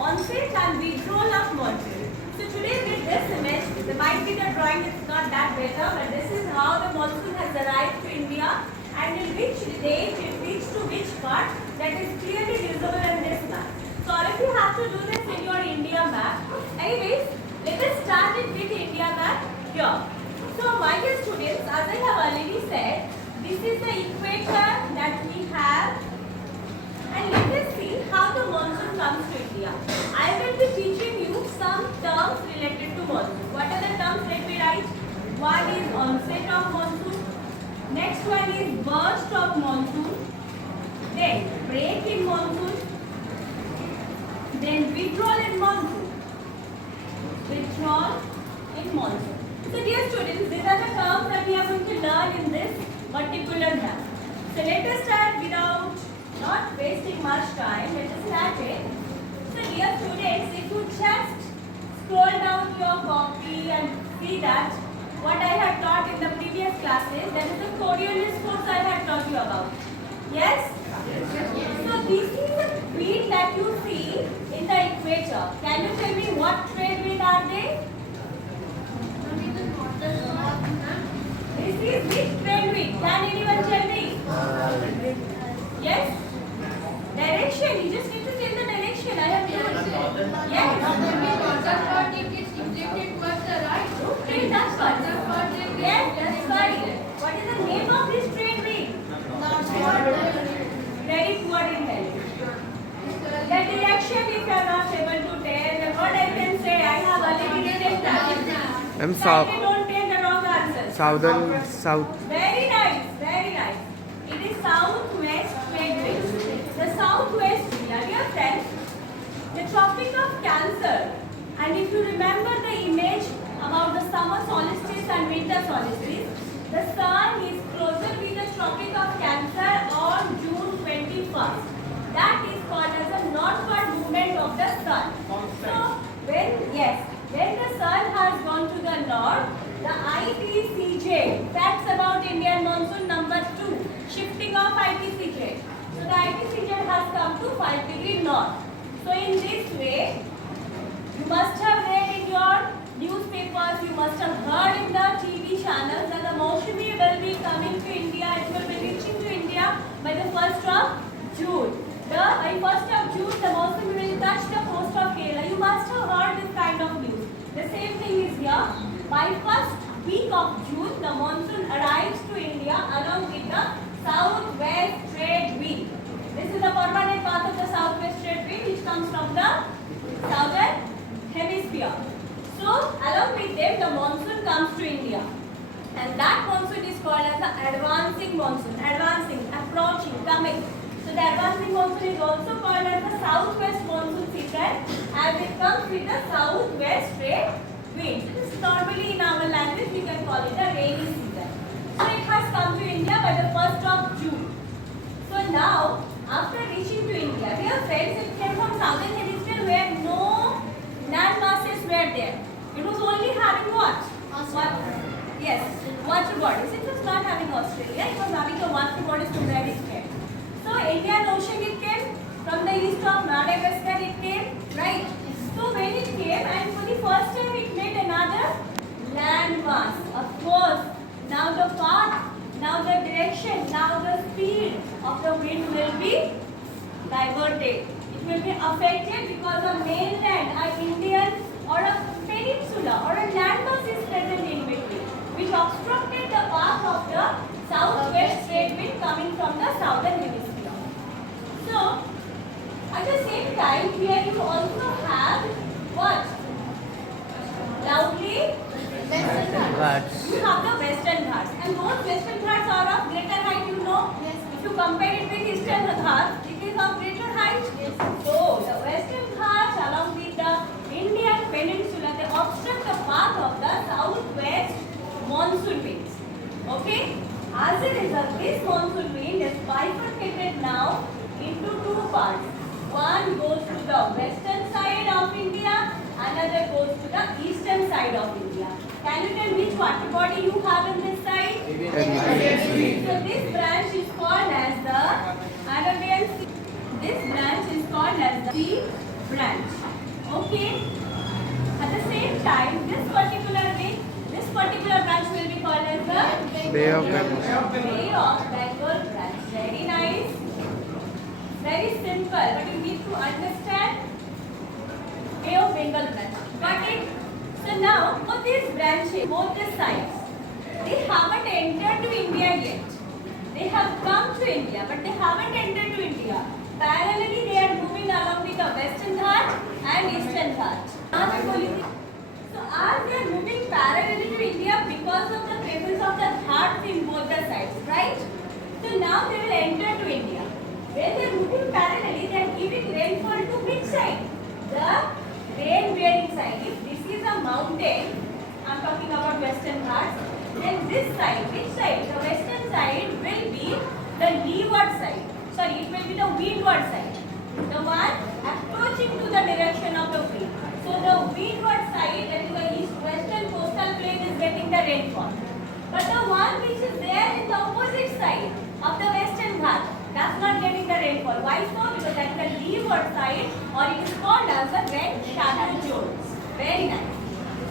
onset and withdrawal of monsoon. So today with this image, there might be the drawing is not that better, but this is how the monsoon has arrived to India and in which date it reached to which part, that is clearly visible in this map. So all of you have to do this in your India map. Anyways, let us start it with India map here. So my dear students, as I have already said, this is the equator that we have. And let us see how the monsoon comes to India. I will be teaching you some terms related to monsoon. What are the terms? Let me write. One is onset of monsoon. Next one is burst of monsoon. Then break in monsoon. Then withdrawal in monsoon. Withdrawal in monsoon. So dear students, these are the terms that we are going to learn in this particular map. So let us start without not wasting much time. Let us start it. So dear students, if you just scroll down your copy and see that what I had taught in the previous classes, that is the Coriolis force I had taught you about. Yes? Yes. So this is the wind that you see in the equator. Can you tell me what trade wind are they? This is which trade wind? Can anyone tell me? Yes? Direction. You just need to tell the direction. I have told. Yes. Okay, that's fine. Yes, that's fine. What is the name of this trade wind? Very poor intelligence. The direction if you are not able to tell, what I can say, I have already written that. I'm don't take the wrong answer. South. Very nice, very nice. It is southwest trade wind. The southwest wind, dear friends, the Tropic of Cancer. And if you remember the image about the summer solstice and winter solstice, the sun is closer with the Tropic of Cancer on June 21st. That is called as a northward movement of the sun. So when the sun has gone to the north, the ITCJ, facts about Indian monsoon number 2, shifting of ITCJ. So the ITCJ has come to 5 degrees north. So in this way, you must have read in your newspapers, you must have heard in the TV channels that the monsoon will be coming to India, it will be reaching to India by the 1st of June. By 1st of June, the monsoon will touch the coast of Kerala. You must have heard this kind of news. The same thing is here. By 1st week of June, the monsoon arrives to India along with the southwest trade wind. This is the permanent path of the southwest trade wind which comes from the southern hemisphere. So, along with them, the monsoon comes to India. And that monsoon is called as the advancing monsoon. Advancing, approaching, coming. So, the advancing monsoon is also called as the southwest monsoon season as it comes with the southwest trade wind. This is normally in our language we can call it the rainy season. So, it has come to India by the 1st of June. So, now, after reaching to India, dear friends, it came from southern hemisphere where no land masses were there. It was only having what? Yes, water bodies. It was not having Australia. It was having the water bodies to where it came. So Indian Ocean it came. From the east of Madagascar it came. Right. So when it came and for the first time it made another land mass. Of course, now the path, now the direction, now the speed of the wind will be diverted. It will be affected because a mainland, an Indian or a peninsula or a landmass is present in between, which obstructed the path of the southwest trade wind coming from the southern hemisphere. So, at the same time, here you also have what? Loudly? Western Ghats. You have the Western Ghats. And those Western Ghats are of greater height, you know? Yes. If you compare it with Eastern Ghats, it is of greater height. Yes. So, the Western Ghats along with the Indian peninsula, they obstruct the path of the southwest monsoon winds. Okay? As a result, this monsoon wind is bifurcated now into two parts. One goes to the western side of India, another goes to the eastern side of India. Can you tell which water body you have in this side? So this branch is called as the Arabian Sea. This branch is called as the Sea branch. Okay. At the same time, this particular branch will be called as the Bay of Bengal. Bay of Bengal branch. Very nice. Very simple, but you need to understand Bay of Bengal branch. Got it? So now, both these branches, both the sides, they haven't entered to India yet. They have come to India, but they haven't entered to India. Parallelly, they are moving along with the Western Ghat and Eastern Ghat. So, are they moving parallelly to India because of the presence of the Ghats in both the sides, right? So now they will enter to India. When they are moving parallelly, they are giving rainfall to which side? The rain-bearing side. If this is a mountain, I am talking about Western Ghats, then this side, which side? The western side will be the leeward side. Sorry, it will be the windward side. The one approaching to the direction of the wind. So the windward side, that is the east-western coastal plain, is getting the rainfall. But the one which is there in the opposite side of the Western Ghat, that's not getting the rainfall. Why so? Because that is the leeward side, or it is called as the red shadow zone. Very nice.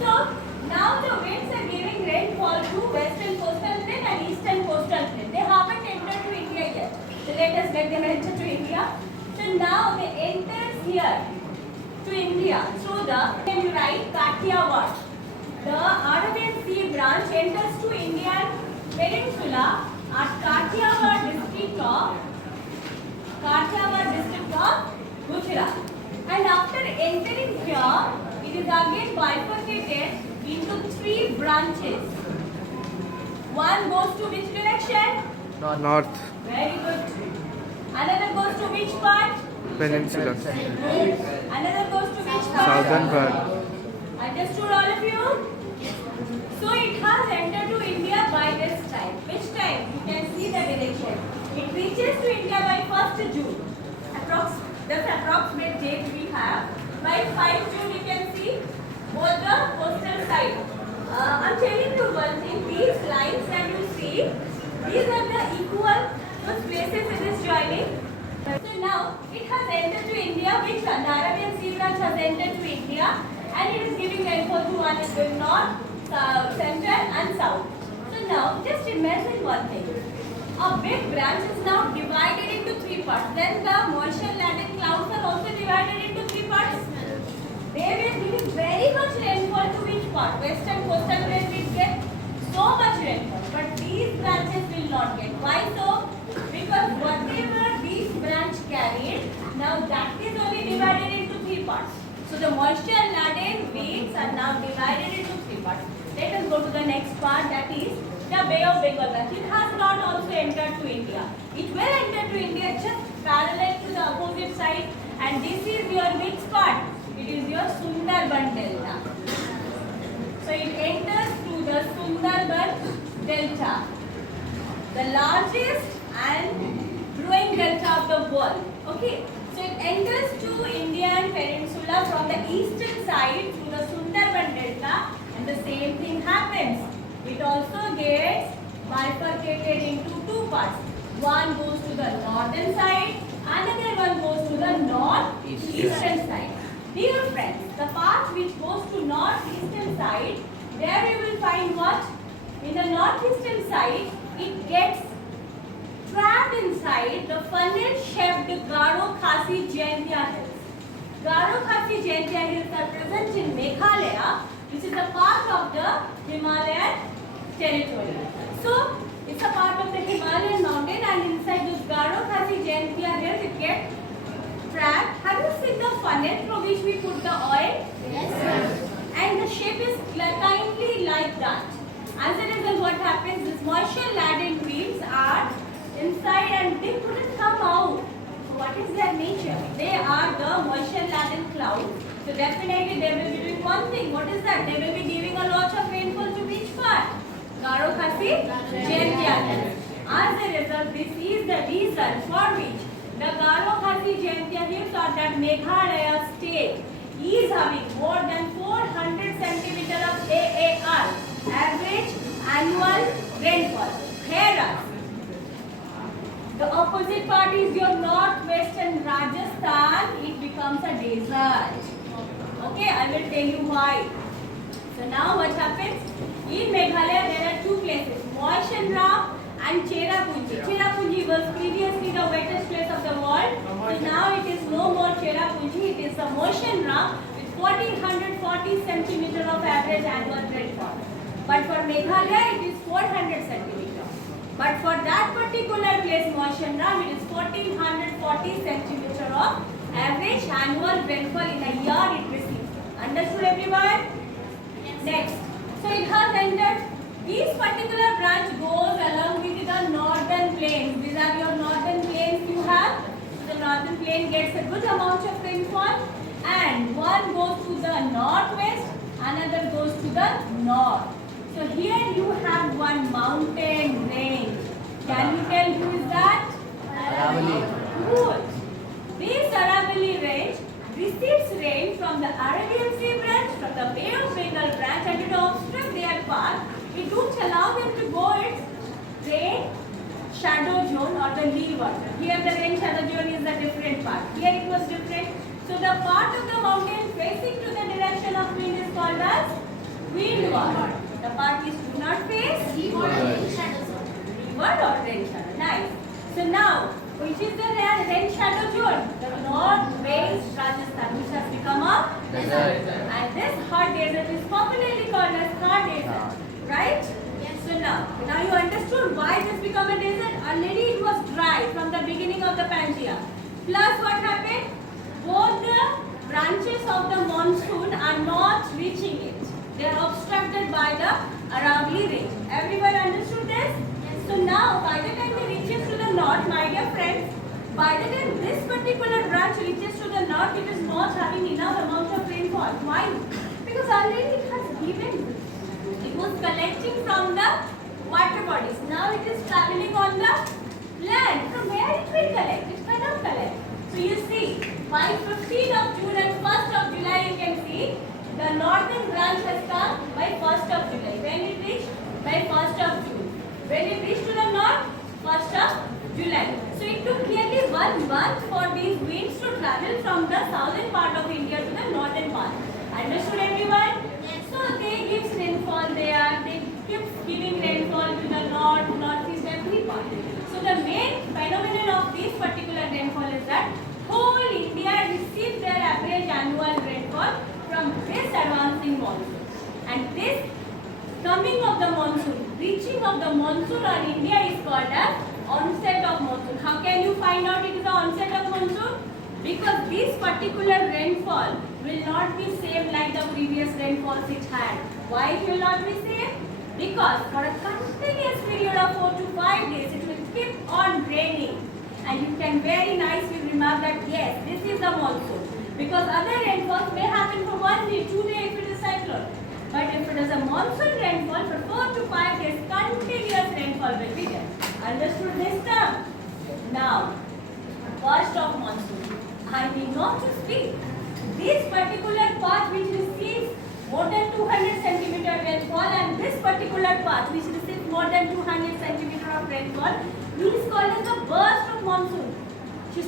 So now the winds are giving rainfall to Western coastal plain and Eastern coastal plain. They haven't entered to India yet. So let us let them enter to India. So now they enter here to India through the, can you write Kathiawar? The Arabian Sea branch enters to Indian peninsula at Kathiawar district of Gujarat. And after entering here, it is again bifurcated into three branches. One goes to which direction? North Very good. Another goes to which part? Peninsula. Good. Another goes to which part? Southern part. Understood all of you? So it has entered to India by this time. Which time? You can see the direction. It reaches to India by 1st June. That's approximate date we have. By 5 June you can see both the coastal side. I'm telling you one thing. These lines that you see, these are the equal places it is joining. So now it has entered to India. Which one? The Arabian Sea branch has entered to India, and it is giving rainfall to one is the north, central and south. So now just imagine one thing. A big branch is now divided into three parts. Then the moisture laden clouds are also divided into three parts. They will give very much rainfall to which part? Western coastal plain will get so much rainfall, but these branches will not get. Why so? Because whatever these branch carried, now that is only divided into three parts. So the moisture laden winds are now divided into three parts. Let us go to the next part, that is the Bay of Bengal branch. It has not also entered to India. It will enter to India just parallel to the opposite side, and this is your which part? It is your Sundarban Delta. So it enters through the Sundarban Delta, the largest and growing delta of the world. Okay, so it enters to Indian peninsula from the eastern side through the Sundarban Delta, and the same thing happens. It also gets bifurcated into two parts. One goes to the northern side, another one goes to the northeastern side. Dear friends, the part which goes to northeastern side, there you will find what? In the northeastern side, it gets trapped inside the funnel-shaped Garo Khasi Jaintia hills. Garo Khasi Jaintia hills are present in Meghalaya, which is a part of the Himalayan territory. So, it's a part of the Himalayan mountain, and inside those Garo Khasi Jaintia hills, it gets trapped. Have you seen the funnel through which we put the oil? Yes. And the shape is kindly like that. As a result, what happens is moisture-laden winds are inside and they couldn't come out. So what is their nature? They are the moisture-laden clouds. So definitely they will be doing one thing. What is that? They will be giving a lot of rainfall to which part? Garo Khasi Jaintia hills. As a result, this is the reason for which the Garo Khasi Jaintia hills, or that Meghalaya state, is having more than 400 centimeter of AAR, average annual rainfall. Whereas the opposite part is your northwestern Rajasthan, it becomes a desert. Okay, I will tell you why. So now what happens? In Meghalaya there are two places, Moishanram and Cherrapunji. Cherrapunji was previously the wettest place of the world. So now it is no more Cherrapunji, it is the Moishanram with 1440 centimeter of average annual rainfall. But for Meghalaya it is 400 centimeter. But for that particular place, Moishanram, it is 1440 centimeter of average annual rainfall in a year it receives. Understood everyone? Next. So it has entered. This particular branch goes along with the northern plains. These are your northern plains you have. So the northern plain gets a good amount of rainfall. And one goes to the northwest, another goes to the north. So here you have one mountain range. Can you tell who is that? Aravalli. Good. This Aravalli range receives rain from the Arabian Sea branch, from the Bay of Bengal branch, and it obstructs their path. It don't allow them to go its rain shadow zone or the lee water. Here the rain shadow zone is a different part. Here it was different. So the part of the mountain facing to the direction of wind is called as windward. The part which do not face leeward or rain shadow. Nice. So now, which is the rain shadow zone? The north-west Rajasthan, which has become a desert. And this hot desert is popularly called as Thar desert. Right? Yes. So now you understood why this become a desert. Already it was dry from the beginning of the Pangea. Plus what happened? Both the branches of the monsoon are not reaching it. They are obstructed by the Aravalli range. Everyone understood this? Yes. So now by the time it reaches to the north, my dear friends, by the time this particular branch reaches to the north, it is not having enough amount of rainfall. Why? Because already it has given. It was collecting from the water bodies. Now it is traveling on the land. From where it will collect? It cannot collect. So you see, by 15th of June and 1st of July, you can see the northern branch has come by 1st of July. When it reached? By 1st of June. When it reached to the north? 1st of July. So it took nearly 1 month for these winds to travel from the southern part of India to the northern part. Understood everyone? So they give rainfall there, they keep giving rainfall to the north, northeast, every part. So the main phenomenon of this particular rainfall is that whole India receives their average annual rainfall from this advancing monsoon. And this coming of the monsoon, reaching of the monsoon on India is called as onset of monsoon. How can you find out it is the onset of monsoon? Because this particular rainfall will not be same like the previous rainfalls it had. Why it will not be same? Because for a continuous period of 4 to 5 days, it will keep on raining. And you can very nicely remark that yes, this is the monsoon. Because other rainfalls may happen for 1 day, 2 days if it is cyclone. But if it is a monsoon rainfall for 4 to 5 days, continuous rainfall will be there. Understood this term? Now, burst of monsoon. I need not to speak. This particular path which receives more than 200 centimeter rainfall and this particular path which receives more than 200 centimeter of rainfall is called as the burst of monsoon. She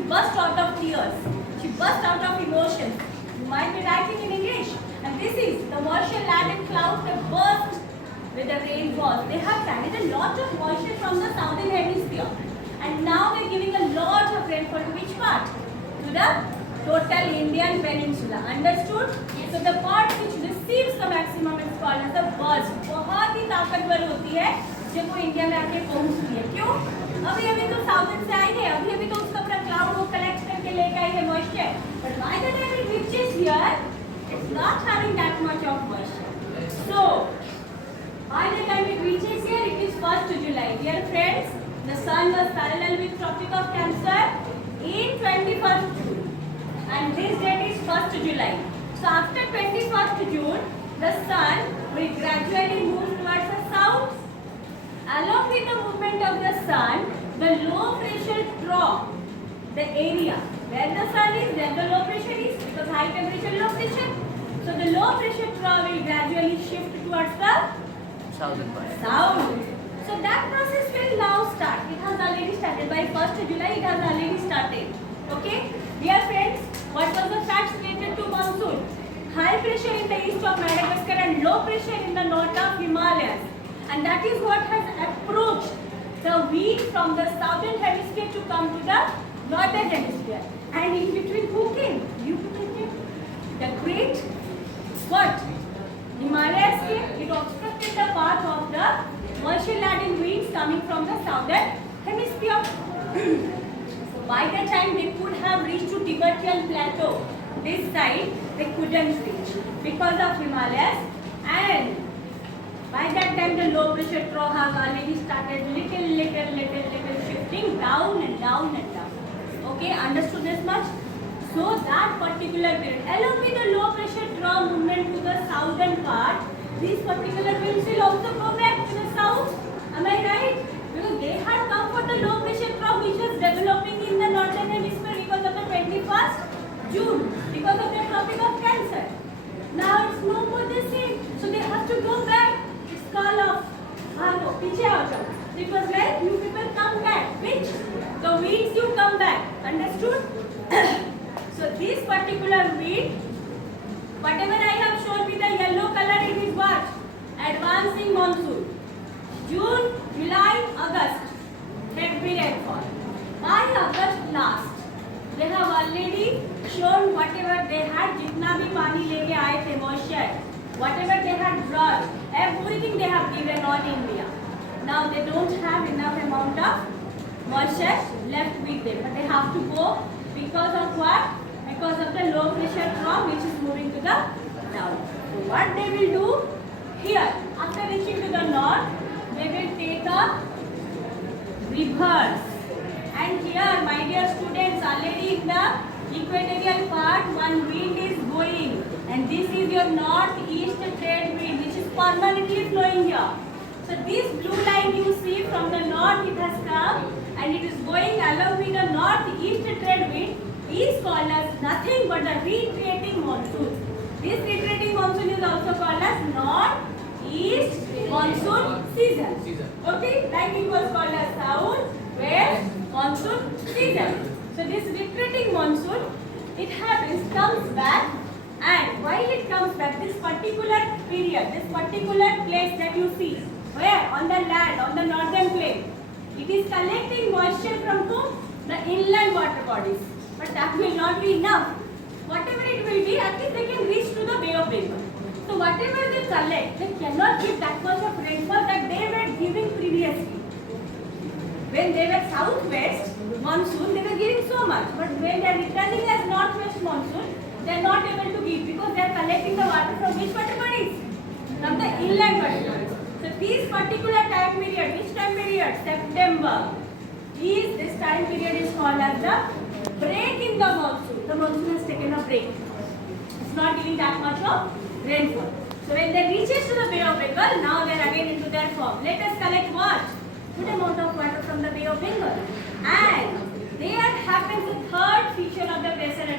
burst out of tears. She burst out of emotions. You might be writing in English. And this is the moisture laden clouds that burst with the rainfall. They have carried a lot of moisture from the southern hemisphere. And now they are giving a lot of rainfall to which part? To the total Indian peninsula. Understood? Yes. So the part which receives the maximum is called as the burst. बहुत ही ताकतवर होती है जब वो India में आके पहुंचती है. क्यों? अभी तो साउथर्न से आई है. अभी तो उसका पूरा क्लाउड वो कलेक्ट करके लेके आई है moisture. But by the time it reaches here, it's not having that much of moisture. So by the time it reaches here, it is 1st July. Dear friends, the sun was parallel with Tropic of Cancer in 21st June. And this date is 1st July. So after 21st June, the sun will gradually move towards the south. Along with the movement of the sun, the low pressure trough, the area where the sun is, there the low pressure is, because high temperature, low pressure. So the low pressure trough will gradually shift towards the southern part. South. So that process will now start. It has already started. By 1st July, it has already started. Okay? Dear friends, what was the facts related to monsoon? monsoon. High pressure in the east of Madagascar and low pressure in the north of Himalayas. And that is what has approached the wind from the southern hemisphere to come to the northern hemisphere. And in between who came? You came. The great what? Himalayas came. It obstructed the path of the moisture-laden winds coming from the southern hemisphere. By the time they could have reached to Tibetan plateau, this side they couldn't reach because of Himalayas, and by that time the low pressure trough has already started little shifting down and down and down. Okay, understood this much? So that particular period, along with the low pressure trough movement to the southern part, these particular winds will also go back to the south. Am I right? Because they had come for the low pressure trough which was developing in the northern hemisphere because of the 21st June, because of the Tropic of Cancer. Now it's no more the same. So they have to go back. It's called of piche aao. So it was like you people come back. Which? The winds you come back. Understood? So this particular wind, whatever I have shown with the yellow color, it is what? Advancing monsoon. June, July, August, heavy rainfall. By August last, they have already shown whatever they had, jitna bhi pani leke aaye the moisture, whatever they had brought, everything they have given on India. Now they don't have enough amount of moisture left with them, but they have to go because of what? Because of the low pressure trough which is moving to the down. So what they will do here, after reaching to the north, they will take a reverse. And here, my dear students, already in the equatorial part, one wind is going. And this is your northeast trade wind, which is permanently flowing here. So this blue line you see from the north, it has come and it is going along with the northeast trade wind, is called as nothing but the retreating monsoon. This retreating monsoon is also called as northeast monsoon season. Okay, like it was called as south west monsoon season. So this retreating monsoon, it happens, comes back, and while it comes back, this particular period, this particular place that you see, where? On the land, on the northern plain, it is collecting moisture from whom? The inland water bodies. But that will not be enough. Whatever it will be, at least they can reach to the Bay of Bengal. So whatever they collect, they cannot give that much of rainfall that they were giving previously. When they were southwest monsoon, they were giving so much. But when they are returning as northwest monsoon, they are not able to give because they are collecting the water from which water bodies? From the inland water bodies. So this particular time period, which time period? September. This time period is called as the break in the monsoon. The monsoon has taken a break. It's not giving that much of rainfall. So when they reaches to the Bay of Bengal, now they are again into their form. Let us collect what? Good amount of water from the Bay of Bengal. And there happens the third feature of the pressure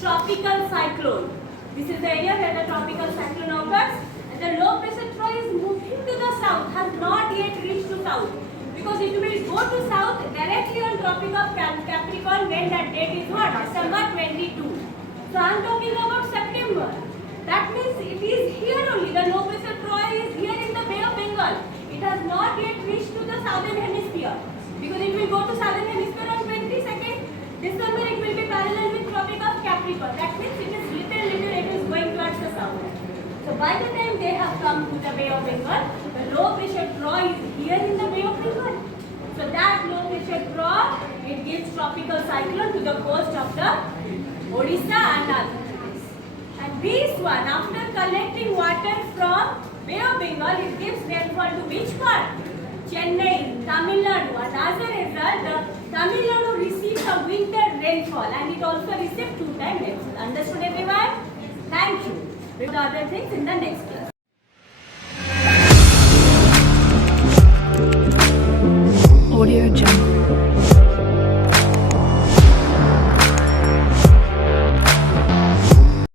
tropical cyclone. This is the area where the tropical cyclone occurs. And the low pressure trough is moving to the south, has not yet reached to south. Because it will go to south directly on Tropic of Capricorn when that date is what? December 22. So I am talking about September. That means it is here only. The low pressure trough is here in the Bay of Bengal. It has not yet reached to the southern hemisphere. Because it will go to southern hemisphere on 22nd December. It will be parallel with Tropic of Capricorn. That means it is little it is going towards the south. So by the time they have come to the Bay of Bengal, the low pressure trough is here in the Bay of Bengal. So that low pressure trough, it gives tropical cyclone to the coast of the Odisha and Andhra Pradesh. And this one, after collecting water from Bay of Bengal, it gives rainfall to which part? Chennai, Tamil Nadu. And as a result, the Tamil Nadu receives a winter rainfall and it also receives 2 times rainfall. Understood everyone? Thank you. With the other things in the next class.